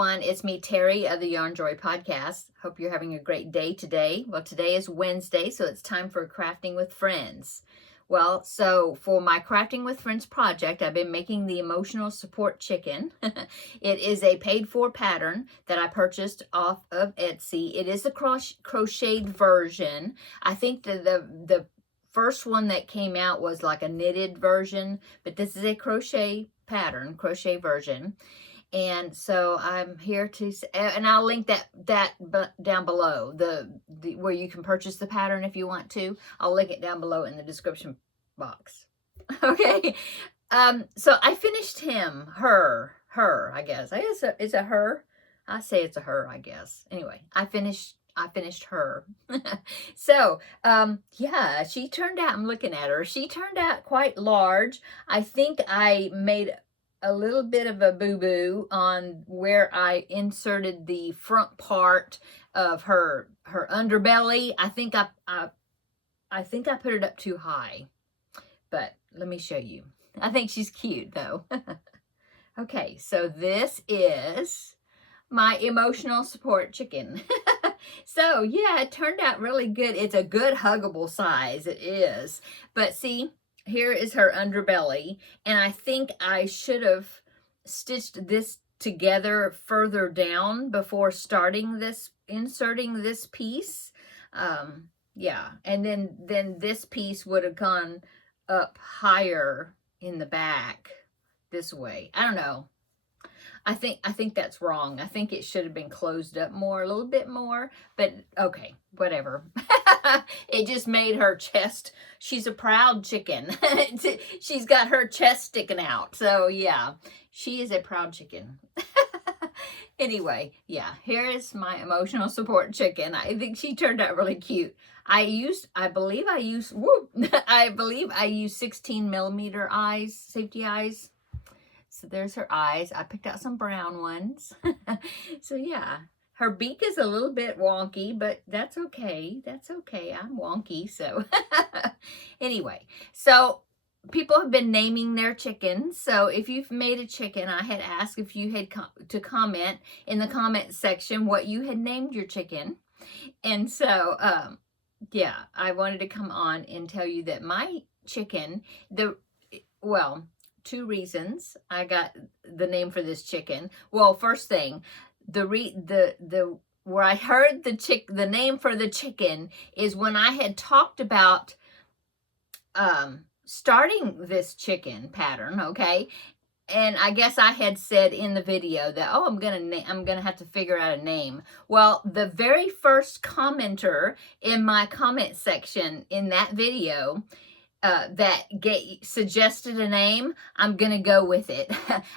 everyone. It's me, Terri of the Yarn Joy podcast. Hope you're having a great day today. Well, today is Wednesday, so it's time for Crafting with Friends. Well, so for my Crafting with Friends project, I've been making the emotional support chicken. It is a paid-for pattern that I purchased off of Etsy. It is the crocheted version. I think the first one that came out was like a knitted version, but this is a crochet version. And so I'm here to, and I'll link that down below, the where you can purchase the pattern if you want to. I'll link it down below in the description box. Okay. So I finished her, I guess. I guess it's a her. I say it's a her, I guess. Anyway, I finished her. So, yeah, she turned out, I'm looking at her. She turned out quite large. I think I made a little bit of a boo-boo on where I inserted the front part of her underbelly. I think I put it up too high, but let me show you. I think she's cute though. Okay, so this is my emotional support chicken. So yeah, it turned out really good. It's a good huggable size, it is. But see, here is her underbelly, and I think I should have stitched this together further down before inserting this piece. Yeah, and then this piece would have gone up higher in the back this way. I don't know. I think that's wrong. I think it should have been closed up more, a little bit more, but okay, whatever. It just made her chest. She's a proud chicken. She's got her chest sticking out. So yeah, she is a proud chicken. Anyway, yeah, here is my emotional support chicken. I think she turned out really cute. I believe I used 16 millimeter eyes, safety eyes. So there's her eyes. I picked out some brown ones. So yeah, her beak is a little bit wonky, but that's okay. That's okay. I'm wonky. So anyway, so people have been naming their chickens. So if you've made a chicken, I had asked if you had to comment in the comment section what you had named your chicken. And so, yeah, I wanted to come on and tell you that my chicken, two reasons I got the name for this chicken. Well, first thing, where I heard the name for the chicken is when I had talked about starting this chicken pattern, okay? And I guess I had said in the video that, oh, I'm gonna have to figure out a name. Well, the very first commenter in my comment section in that video that suggested a name, I'm going to go with it.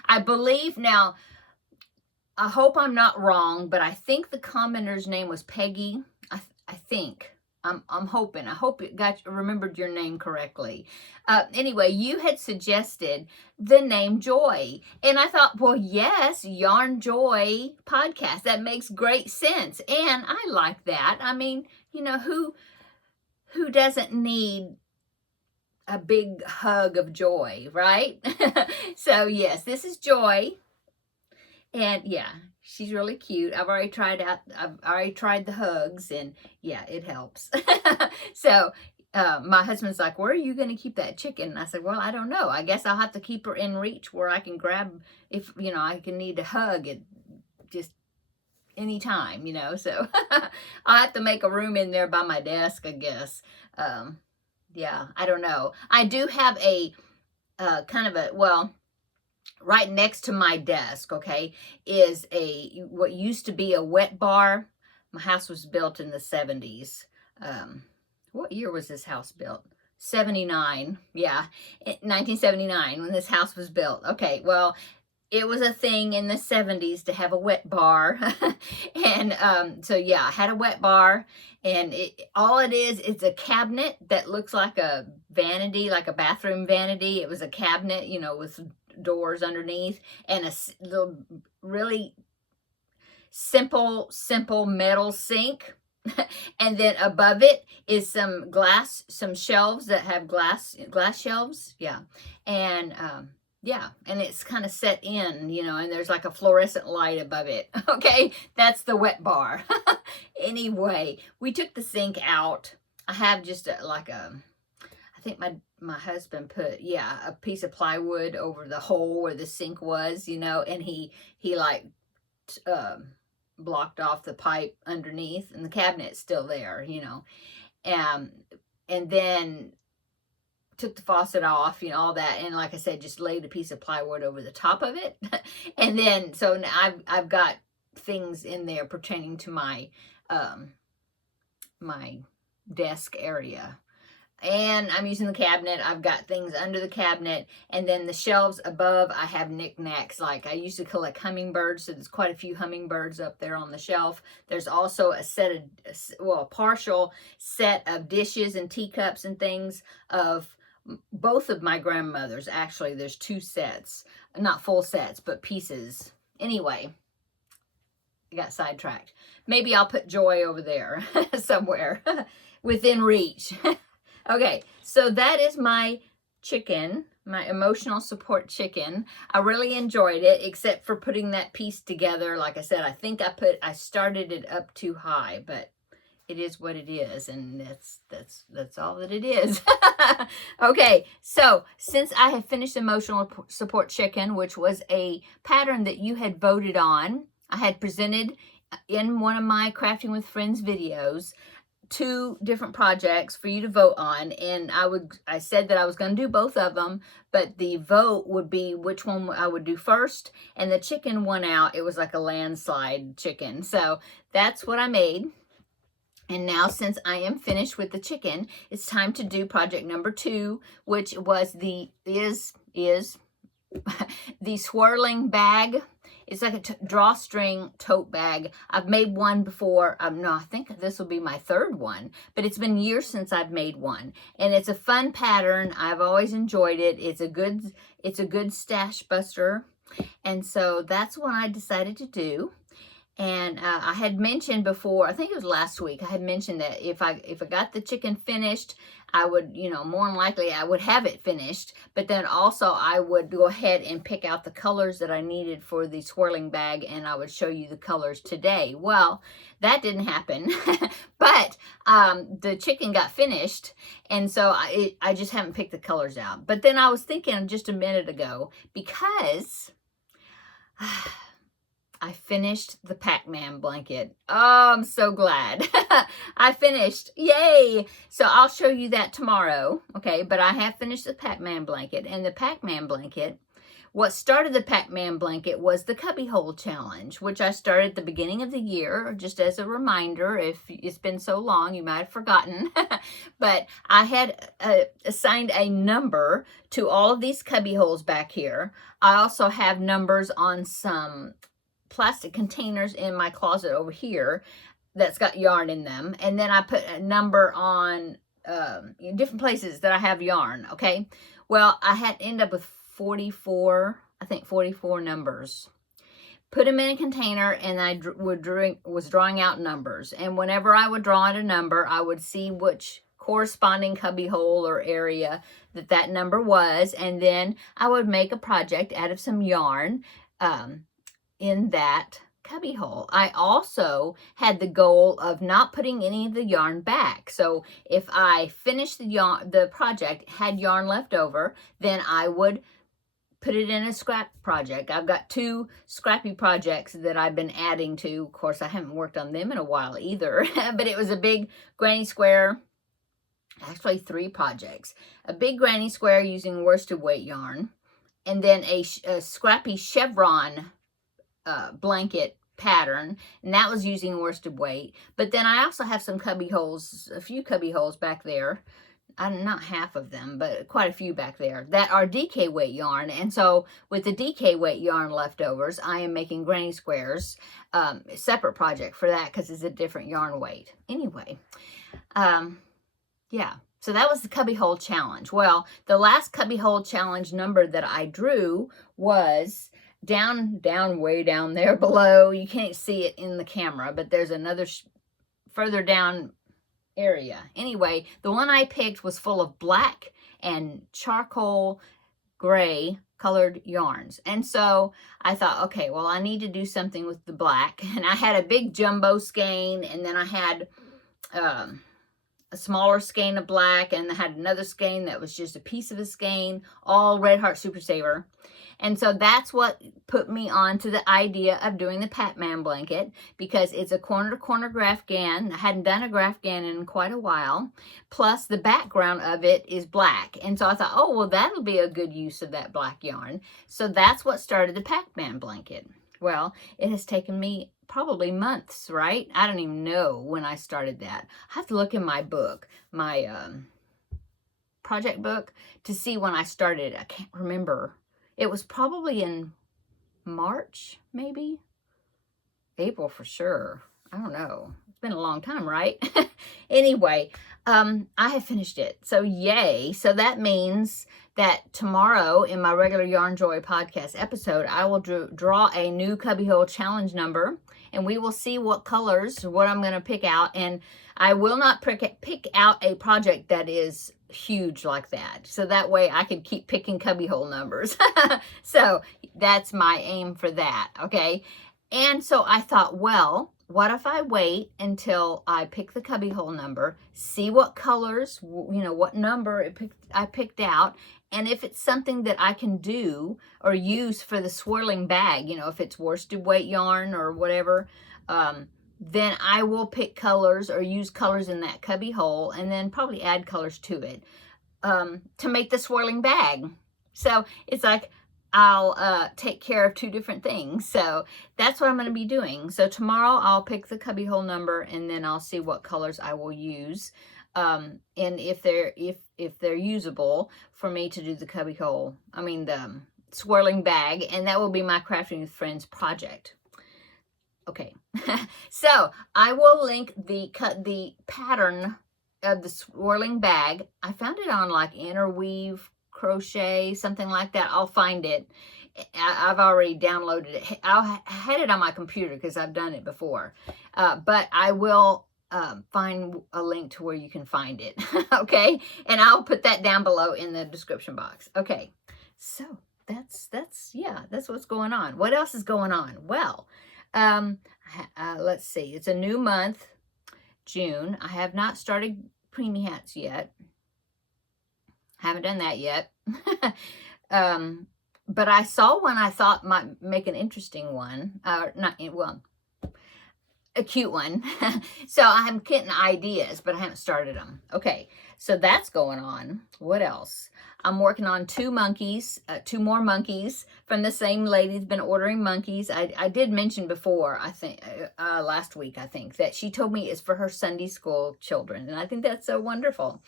I believe now, I hope I'm not wrong, but I think the commenter's name was Peggy. I think. I'm hoping. I hope it remembered your name correctly. Anyway, you had suggested the name Joy. And I thought, well, yes, Yarn Joy podcast. That makes great sense. And I like that. I mean, you know, who doesn't need a big hug of joy, right? So yes, this is Joy, and yeah, she's really cute. I've already tried the hugs, and yeah, it helps. So my husband's like, where are you going to keep that chicken? And I said, well, I don't know. I guess I'll have to keep her in reach where I can grab, if you know, I can need a hug at just anytime, you know. So I'll have to make a room in there by my desk, I guess. Yeah, I don't know. I do have a right next to my desk, okay, is what used to be a wet bar. My house was built in the 70s. What year was this house built? 79. Yeah, 1979 when this house was built. Okay, well, it was a thing in the 70s to have a wet bar. And so yeah, I had a wet bar, and all it is, it's a cabinet that looks like a vanity, like a bathroom vanity. It was a cabinet, you know, with doors underneath, and a little really simple metal sink. And then above it is some shelves that have glass shelves. Yeah. And Yeah, and it's kind of set in, you know, and there's like a fluorescent light above it. Okay, that's the wet bar. Anyway, we took the sink out. I have just like a, I think my husband put, yeah, a piece of plywood over the hole where the sink was, you know, and he like um blocked off the pipe underneath, and the cabinet's still there, you know. Um, and then took the faucet off, you know, all that, and like I said, just laid a piece of plywood over the top of it. And then so now I've got things in there pertaining to my my desk area. And I'm using the cabinet. I've got things under the cabinet, and then the shelves above, I have knickknacks. Like I used to collect hummingbirds, so there's quite a few hummingbirds up there on the shelf. There's also a set of, well, a partial set of dishes and teacups and things of both of my grandmothers. Actually, there's two sets, not full sets, but pieces. Anyway, I got sidetracked. Maybe I'll put Joy over there somewhere within reach. Okay, so that is my chicken, my emotional support chicken. I really enjoyed it, except for putting that piece together. Like I said, I think I started it up too high, but it is what it is, and that's all that it is. Okay, so since I have finished emotional support chicken, which was a pattern that you had voted on, I had presented in one of my Crafting with Friends videos 2 different projects for you to vote on, and I said that I was going to do both of them, but the vote would be which one I would do first, and the chicken won out. It was like a landslide chicken, so that's what I made. And now, since I am finished with the chicken, it's time to do project number 2, which was the swirling bag. It's like a drawstring tote bag. I've made one before. No, I think this will be my 3rd one, but it's been years since I've made one, and it's a fun pattern. I've always enjoyed it. It's a good stash buster, and so that's what I decided to do. And I had mentioned before, I think it was last week, I had mentioned that if I got the chicken finished, I would, you know, more than likely I would have it finished, but then also I would go ahead and pick out the colors that I needed for the swirling bag, and I would show you the colors today. Well, that didn't happen, but the chicken got finished, and so I just haven't picked the colors out. But then I was thinking just a minute ago, because I finished the Pac-Man blanket. Oh, I'm so glad. I finished. Yay! So I'll show you that tomorrow. Okay, but I have finished the Pac-Man blanket. And the Pac-Man blanket, what started the Pac-Man blanket was the Cubbyhole Challenge, which I started at the beginning of the year, just as a reminder. If it's been so long, you might have forgotten. But I had assigned a number to all of these cubby holes back here. I also have numbers on some plastic containers in my closet over here that's got yarn in them, and then I put a number on different places that I have yarn. Okay, well, I had end up with 44, I think 44 numbers. Put them in a container, and I was drawing out numbers, and whenever I would draw out a number, I would see which corresponding cubby hole or area that number was, and then I would make a project out of some yarn in that cubby hole. I also had the goal of not putting any of the yarn back. So if I finished the project, had yarn left over, then I would put it in a scrap project. I've got 2 scrappy projects that I've been adding to. Of course, I haven't worked on them in a while either, but it was a big granny square, actually 3 projects. A big granny square using worsted weight yarn, and then a scrappy chevron blanket pattern, and that was using worsted weight. But then I also have some cubby holes, a few cubby holes back there, not half of them, but quite a few back there, that are DK weight yarn. And so with the DK weight yarn leftovers, I am making granny squares, a separate project for that because it's a different yarn weight. Anyway, yeah. So that was the cubby hole challenge. Well, the last cubby hole challenge number that I drew was way down there below. You can't see it in the camera, but there's another further down area. Anyway, the one I picked was full of black and charcoal gray colored yarns. And so I thought, okay, well, I need to do something with the black. And I had a big jumbo skein, and then I had a smaller skein of black, and I had another skein that was just a piece of a skein, all Red Heart Super Saver. And so that's what put me on to the idea of doing the Pac-Man blanket, because it's a corner-to-corner Grafghan. I hadn't done a Grafghan in quite a while. Plus, the background of it is black. And so I thought, oh, well, that'll be a good use of that black yarn. So that's what started the Pac-Man blanket. Well, it has taken me probably months, right? I don't even know when I started that. I have to look in my book, my project book, to see when I started. I can't remember. It was probably in March, maybe? April for sure. I don't know. It's been a long time, right? Anyway, I have finished it. So yay. So that means that tomorrow in my regular Yarn Joy podcast episode, I will draw a new cubbyhole challenge number, and we will see what colors, what I'm going to pick out. And I will not pick out a project that is huge like that, so that way I can keep picking cubbyhole numbers. So that's my aim for that, okay? And so I thought, well, what if I wait until I pick the cubbyhole number, see what colors, what number I picked out, and if it's something that I can do or use for the swirling bag, if it's worsted weight yarn or whatever, then I will pick colors or use colors in that cubby hole, and then probably add colors to it to make the swirling bag. So it's like I'll take care of two different things. So that's what I'm going to be doing. So tomorrow I'll pick the cubby hole number, and then I'll see what colors I will use, and if they're usable for me to do the cubby hole. The swirling bag, and that will be my Crafting with Friends project. Okay, so I will link the pattern of the swirling bag. I found it on like Interweave Crochet, something like that. I'll find it. I've already downloaded it. I had it on my computer because I've done it before. But I will find a link to where you can find it. Okay, and I'll put that down below in the description box. Okay, so that's what's going on. What else is going on? Well, let's see. It's a new month, June. I have not started preemie hats yet. Haven't done that yet. But I saw one I thought might make an interesting one. A cute one. So I'm getting ideas, but I haven't started them. Okay, so that's going on. What else? I'm working on two more monkeys from the same lady who's been ordering monkeys. I did mention before, I think, last week, I think, that she told me it's for her Sunday school children. And I think that's so wonderful.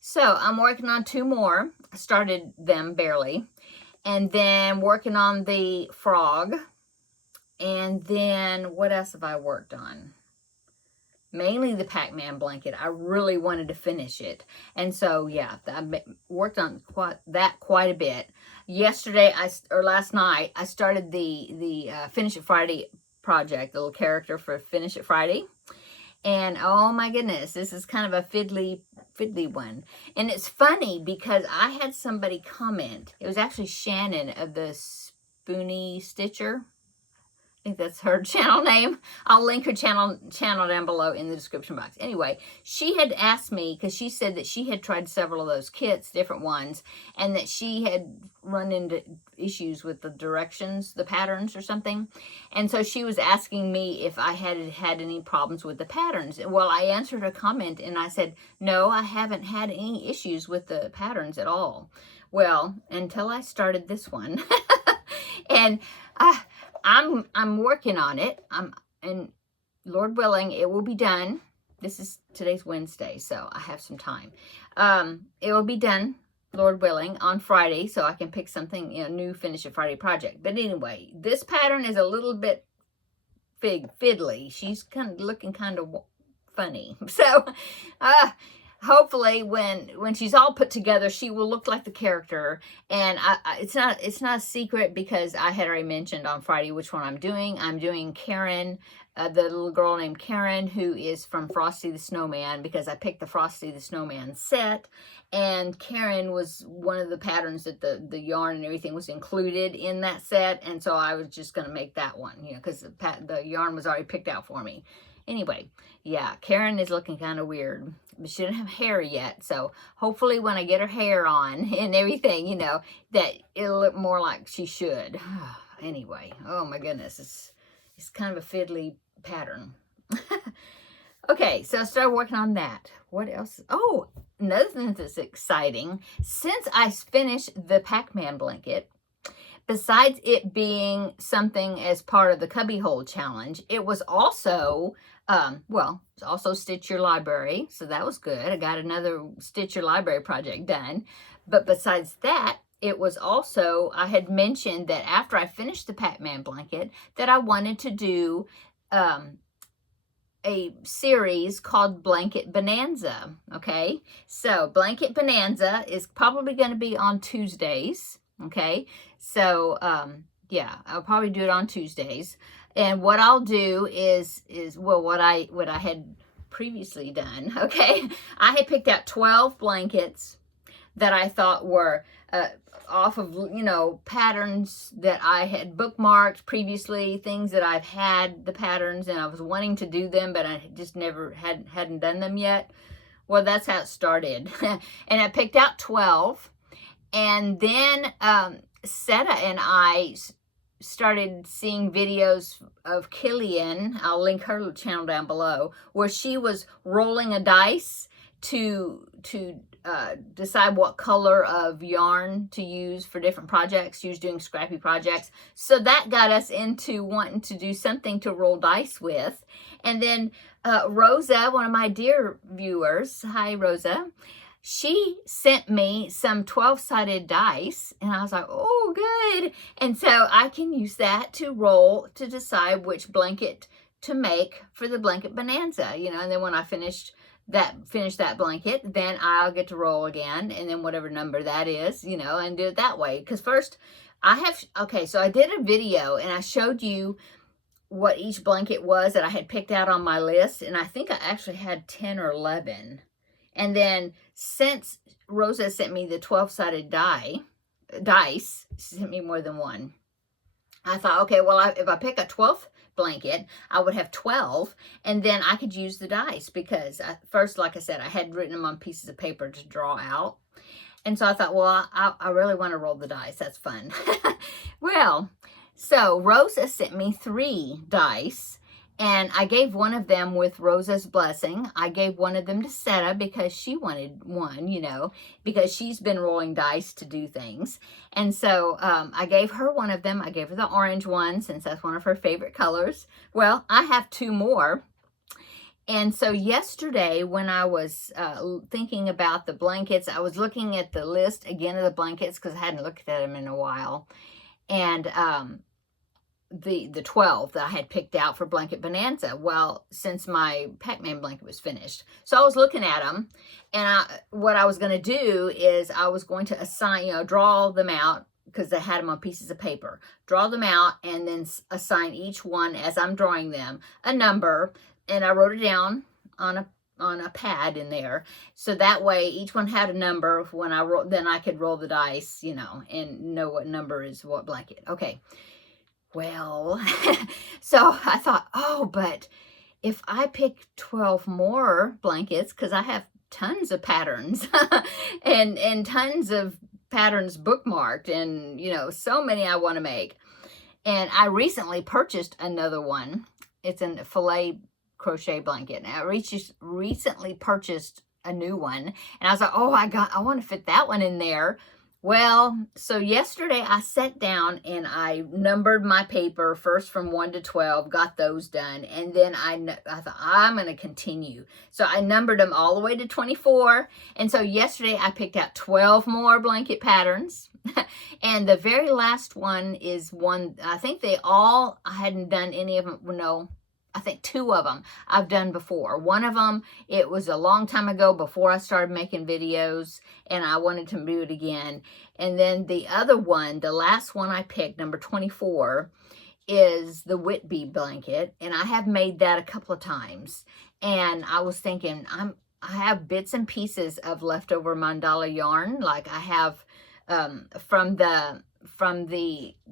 So I'm working on two more. I started them barely. And then working on the frog. And then what else have I worked on? Mainly the Pac-Man blanket. I really wanted to finish it. And so, yeah, I worked on quite a bit. Yesterday, last night, I started the Finish It Friday project, the little character for Finish It Friday. And oh my goodness, this is kind of a fiddly one. And it's funny because I had somebody comment. It was actually Shannon of the Spoony Stitcher. I think that's her channel name. I'll link her channel down below in the description box. Anyway, she had asked me, because she said that she had tried several of those kits, different ones, and that she had run into issues with the directions, the patterns or something. And so she was asking me if I had any problems with the patterns. Well, I answered her comment and I said, no, I haven't had any issues with the patterns at all. Well, until I started this one. And I'm working on it. And Lord willing, it will be done. Today's Wednesday, so I have some time. It will be done, Lord willing, on Friday, so I can pick something, new Finish It Friday project. But anyway, this pattern is a little bit fiddly. She's looking kind of funny. So, hopefully when she's all put together, she will look like the character. And it's not a secret, because I had already mentioned on Friday which one I'm doing. I'm doing Karen the little girl named Karen, who is from Frosty the Snowman, because I picked the Frosty the Snowman set, and Karen was one of the patterns that the yarn and everything was included in that set, and so I was just going to make that one, you know, because the yarn was already picked out for me. Anyway, yeah, Karen is looking kind of weird. But she doesn't have hair yet, so hopefully when I get her hair on and everything, you know, that it'll look more like she should. Anyway, oh my goodness, it's kind of a fiddly pattern. Okay, so I started working on that. What else? Oh, another thing that's exciting, since I finished the Pac-Man blanket, besides it being something as part of the Cubbyhole Challenge, it was also, well, it's also Stitch Your Library, so that was good. I got another Stitch Your Library project done. But besides that, it was also, I had mentioned that after I finished the Pac-Man blanket, that I wanted to do a series called Blanket Bonanza, okay? So Blanket Bonanza is probably going to be on Tuesdays, okay? So, yeah, I'll probably do it on Tuesdays. And what I'll do is well, what I had previously done, okay? I had picked out 12 blankets that I thought were off of, you know, patterns that I had bookmarked previously, things that I've had the patterns and I was wanting to do them, but I just never hadn't done them yet. Well, that's how it started. And I picked out 12, and then Seta and I started seeing videos of Killian, I'll link her channel down below, where she was rolling a dice to decide what color of yarn to use for different projects. She was doing scrappy projects. So that got us into wanting to do something to roll dice with. And then Rosa, one of my dear viewers, hi Rosa, she sent me some 12-sided dice, and I was like, oh, good. And so I can use that to roll to decide which blanket to make for the Blanket Bonanza, you know. And then when I finish that blanket, then I'll get to roll again, and then whatever number that is, you know, and do it that way. Because first, okay, so I did a video, and I showed you what each blanket was that I had picked out on my list, and I think I actually had 10 or 11. And then since Rosa sent me the 12-sided dice, she sent me more than one, I thought, okay, well, if I pick a 12th blanket, I would have 12, and then I could use the dice, because first, like I said, I had written them on pieces of paper to draw out. And so I thought, well, I really want to roll the dice. That's fun. Well, so Rosa sent me 3 dice, and I gave one of them with Rosa's blessing. I gave one of them to Seta because she wanted one, you know, because she's been rolling dice to do things. And so I gave her one of them. I gave her the orange one since that's one of her favorite colors. Well, I have 2 more. And so yesterday when I was thinking about the blankets, I was looking at the list again of the blankets because I hadn't looked at them in a while. And the 12 that I had picked out for Blanket Bonanza, well, since my Pac-Man blanket was finished. So I was looking at them, and what I was going to do is I was going to assign, you know, draw them out, because I had them on pieces of paper. Draw them out and then assign each one, as I'm drawing them, a number, and I wrote it down on a pad in there, so that way each one had a number. When I roll, then I could roll the dice, you know, and know what number is what blanket. Okay. Well, so I thought, oh, but if I pick 12 more blankets, because I have tons of patterns and tons of patterns bookmarked, and, you know, so many I want to make. And I recently purchased another one. It's a filet crochet blanket. And I recently purchased a new one, and I was like, oh, I want to fit that one in there. Well, so yesterday I sat down and I numbered my paper first from 1 to 12, got those done, and then I thought, I'm going to continue. So I numbered them all the way to 24, and so yesterday I picked out 12 more blanket patterns, and the very last one is one, I think I hadn't done any of them, no, I think 2 of them I've done before. One of them, it was a long time ago before I started making videos, and I wanted to do it again. And then the other one, the last one I picked, number 24, is the Whitby blanket, and I have made that a couple of times. And I was thinking, I have bits and pieces of leftover mandala yarn, like I have from the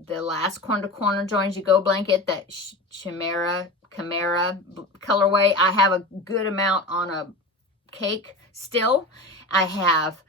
last Corner to Corner Joins You Go blanket, that Chimera colorway. I have a good amount on a cake still. I have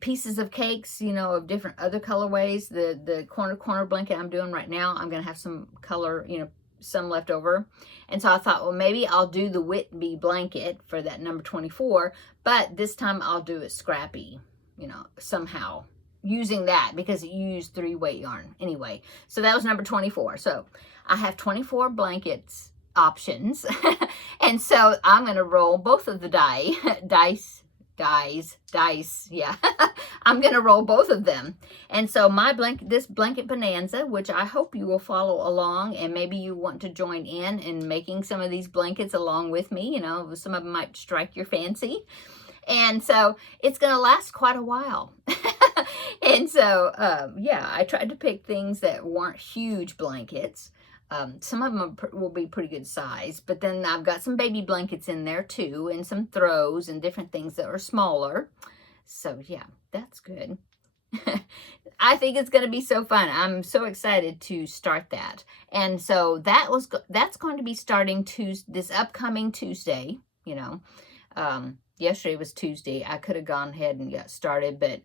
pieces of cakes, you know, of different other colorways. The Corner to Corner blanket I'm doing right now, I'm going to have some color, you know, some left over. And so I thought, well, maybe I'll do the Whitby blanket for that number 24, but this time I'll do it scrappy, you know, somehow using that, because it used 3-weight yarn anyway. So that was number 24. So I have 24 blankets options. And so I'm going to roll both of the dice. Yeah. I'm going to roll both of them. And so this blanket bonanza, which I hope you will follow along, and maybe you want to join in making some of these blankets along with me. You know, some of them might strike your fancy. And so it's going to last quite a while. And so, yeah, I tried to pick things that weren't huge blankets. Some of them will be pretty good size, but then I've got some baby blankets in there too, and some throws and different things that are smaller. So yeah, that's good. I think it's going to be so fun. I'm so excited to start that. And so that's going to be starting this upcoming Tuesday, you know. Yesterday was Tuesday. I could have gone ahead and got started, but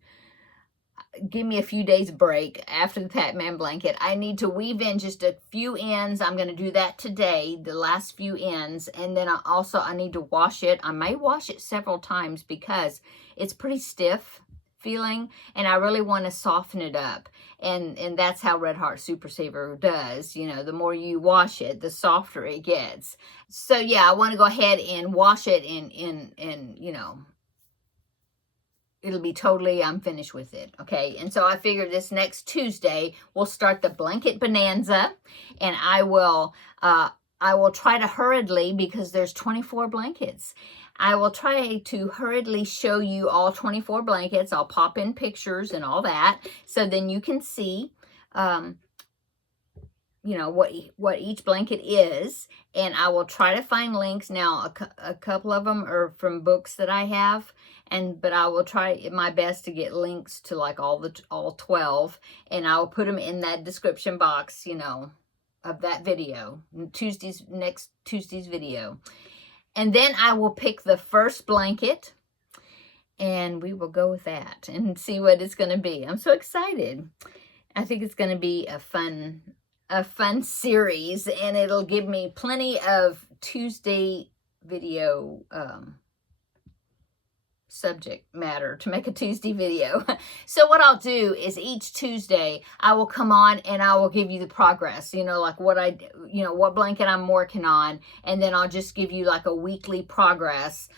give me a few days break after the Pac-Man blanket. I need to weave in just a few ends. I'm going to do that today, the last few ends. And then I need to wash it. I may wash it several times because it's pretty stiff feeling, and I really want to soften it up. And that's how Red Heart Super Saver does. You know, the more you wash it, the softer it gets. So yeah, I want to go ahead and wash it and you know, it'll be totally, I'm finished with it, okay? And so I figure this next Tuesday, we'll start the blanket bonanza, and I will try to hurriedly, because there's 24 blankets, I will try to hurriedly show you all 24 blankets. I'll pop in pictures and all that, so then you can see, you know, what each blanket is, and I will try to find links. Now, a couple of them are from books that I have, but I will try my best to get links to like all 12, and I'll put them in that description box, you know, of that video, next Tuesday's video. And then I will pick the first blanket, and we will go with that and see what it's going to be. I'm so excited. I think it's going to be a fun series, and it'll give me plenty of Tuesday video subject matter to make a Tuesday video. So what I'll do is each Tuesday I will come on and I will give you the progress, you know, like what blanket I'm working on, and then I'll just give you like a weekly progress,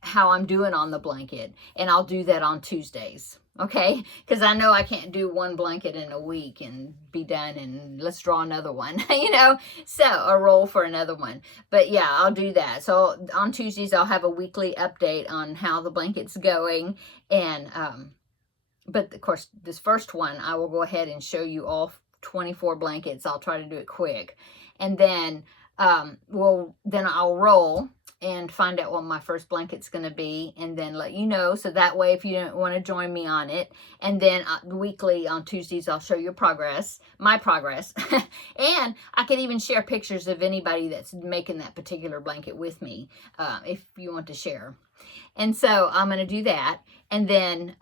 how I'm doing on the blanket, and I'll do that on Tuesdays. Okay, because I know I can't do one blanket in a week and be done and let's draw another one, you know, so a roll for another one. But yeah, I'll do that. So on Tuesdays, I'll have a weekly update on how the blanket's going. And, but of course, this first one, I will go ahead and show you all 24 blankets. I'll try to do it quick. And then, then I'll roll and find out what my first blanket's going to be, and then let you know, so that way if you don't want to join me on it, and then weekly on Tuesdays I'll show your my progress, and I can even share pictures of anybody that's making that particular blanket with me, if you want to share. And so I'm going to do that, and then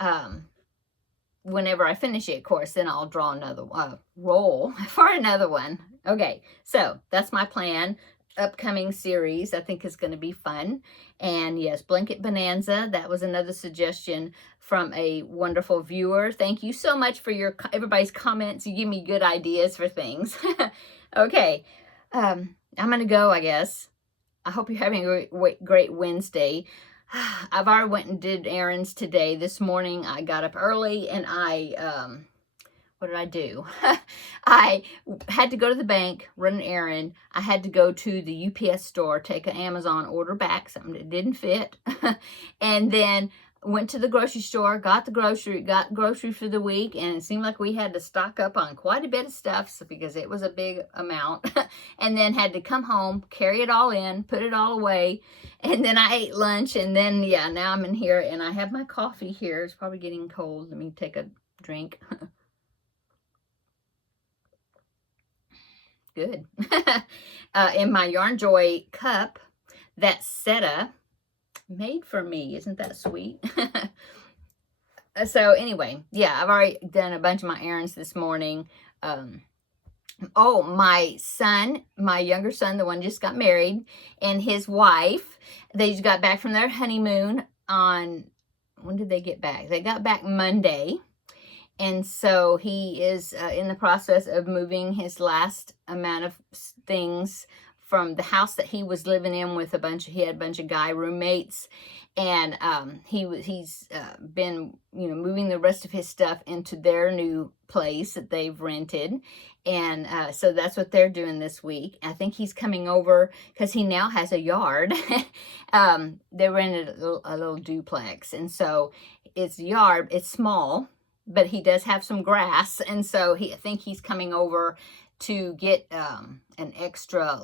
whenever I finish it, of course, then I'll draw another roll for another one. Okay, so that's my plan. Upcoming series, I think, is going to be fun. And yes, blanket bonanza, that was another suggestion from a wonderful viewer. Thank you so much for everybody's comments. You give me good ideas for things. Okay, I'm gonna go, I guess. I hope you're having a great Wednesday. I've already went and did errands today. This morning I got up early, and what did I do? I had to go to the bank, run an errand. I had to go to the UPS store, take an Amazon order back, something that didn't fit. And then went to the grocery store, got grocery for the week, and it seemed like we had to stock up on quite a bit of stuff because it was a big amount. And then had to come home, carry it all in, put it all away, and then I ate lunch, and then, yeah, now I'm in here, and I have my coffee here. It's probably getting cold. Let me take a drink. Good. In my Yarn Joy cup that Seta made for me. Isn't that sweet? So anyway, yeah, I've already done a bunch of my errands this morning. Oh, my son, my younger son, the one just got married, and his wife, they just got back from their honeymoon on, when did they get back? They got back Monday. And so he is in the process of moving his last amount of things from the house that he was living in with he had a bunch of guy roommates, and he's been, moving the rest of his stuff into their new place that they've rented, and so that's what they're doing this week. I think he's coming over because he now has a yard. They rented a little duplex, and so it's yard. It's small, but he does have some grass, and so I think he's coming over to get an extra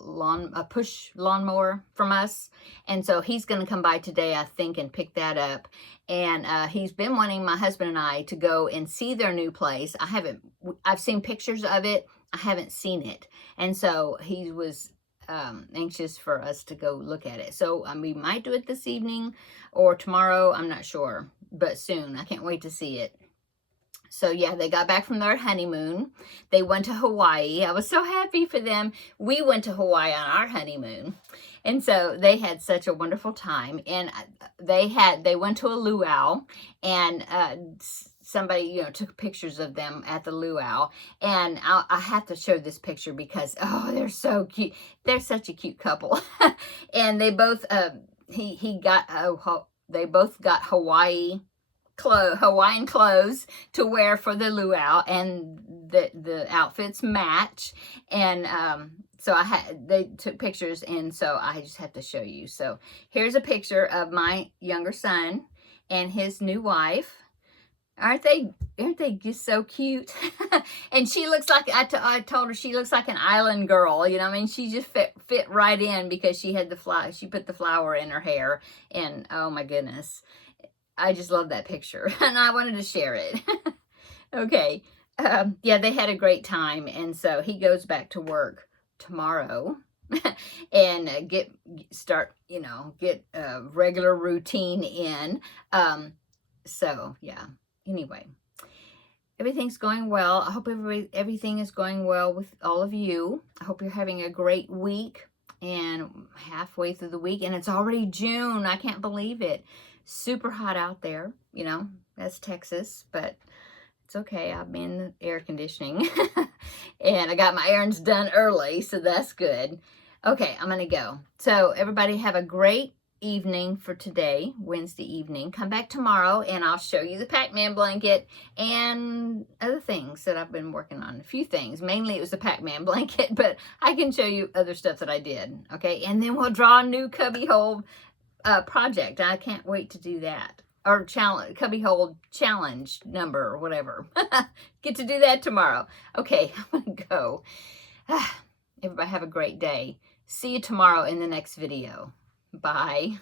push lawnmower from us, and so he's going to come by today, I think, and pick that up. And he's been wanting my husband and I to go and see their new place. I've seen pictures of it. I haven't seen it, and so he was anxious for us to go look at it. So we might do it this evening or tomorrow. I'm not sure, but soon. I can't wait to see it. So yeah, they got back from their honeymoon. They went to Hawaii. I was so happy for them. We went to Hawaii on our honeymoon. And so they had such a wonderful time. And they went to a luau, and somebody, took pictures of them at the luau. And I have to show this picture because, oh, they're so cute. They're such a cute couple. And they both, they both got Hawaiian clothes to wear for the luau, and the outfits match. And so they took pictures, and so I just have to show you. So here's a picture of my younger son and his new wife. Aren't they just so cute? And she looks like, I told her she looks like an island girl, she just fit right in because she had she put the flower in her hair, and oh my goodness, I just love that picture, and I wanted to share it. Okay. Yeah, they had a great time, and so he goes back to work tomorrow and get a regular routine in. So yeah, anyway, everything's going well. I hope everything is going well with all of you. I hope you're having a great week, and halfway through the week, and it's already June. I can't believe it. Super hot out there, that's Texas, but it's okay. I'm in the air conditioning and I got my errands done early, so that's good. Okay, I'm going to go. So everybody have a great evening for today, Wednesday evening. Come back tomorrow and I'll show you the Pac-Man blanket and other things that I've been working on. A few things. Mainly it was the Pac-Man blanket, but I can show you other stuff that I did. Okay, and then we'll draw a new cubbyhole project. I can't wait to do that. Or cubbyhole challenge number or whatever. Get to do that tomorrow. Okay, I'm going to go. Everybody have a great day. See you tomorrow in the next video. Bye.